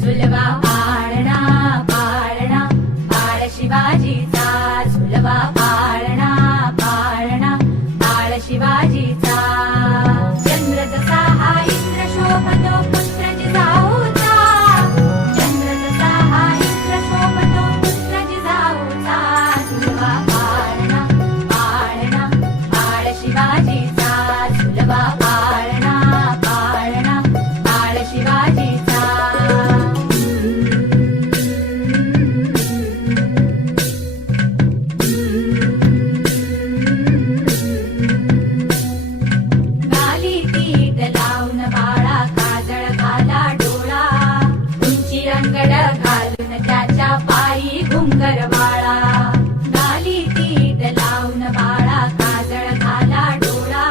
झुलवा पाळणा पाळणा बाळ शिवाजीचा, झुलवा पाळणा पाळणा बाळ शिवाजीचा. चंद्र जसा हा इंद्र शोभतो पुत्र जिजाऊचा, चंद्र जसा हा इंद्र शोभतो पुत्र जिजाऊचा. झुलवा पाळणा पाळणा बाळ शिवाजीचा, झुलवा पाळणा पाळणा बाळ शिवाजीचा. गाली पीठ लावून बाळा काजळ घाला डोळा, उंची अंगड घालून त्याच्या पायी घुंगर वाळा. गाली पीठ लावून बाळा काजळ घाला डोळा,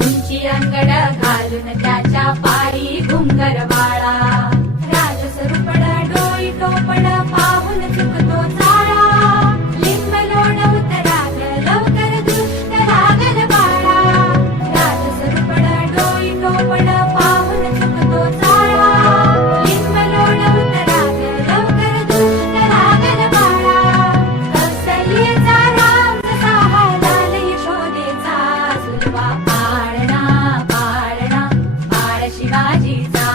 उंची अंगड घालून त्याच्या पायी घुंगर वाळा. राजसरूपड डोई टोपड पाहून चुकतो चाळा, लिंब लोण उतराग लवकर दुष्ट लागल बाळा. राजसरूपड डोई टोपड पाहून चुकतो चाळा, लिंब लोण उतराग लवकर दुष्ट लागल बाळा. कौसल्येचा राम जसा हा लाल यशोदेचा, झुलवा पाळणा पाळणा बाळ शिवाजीचा.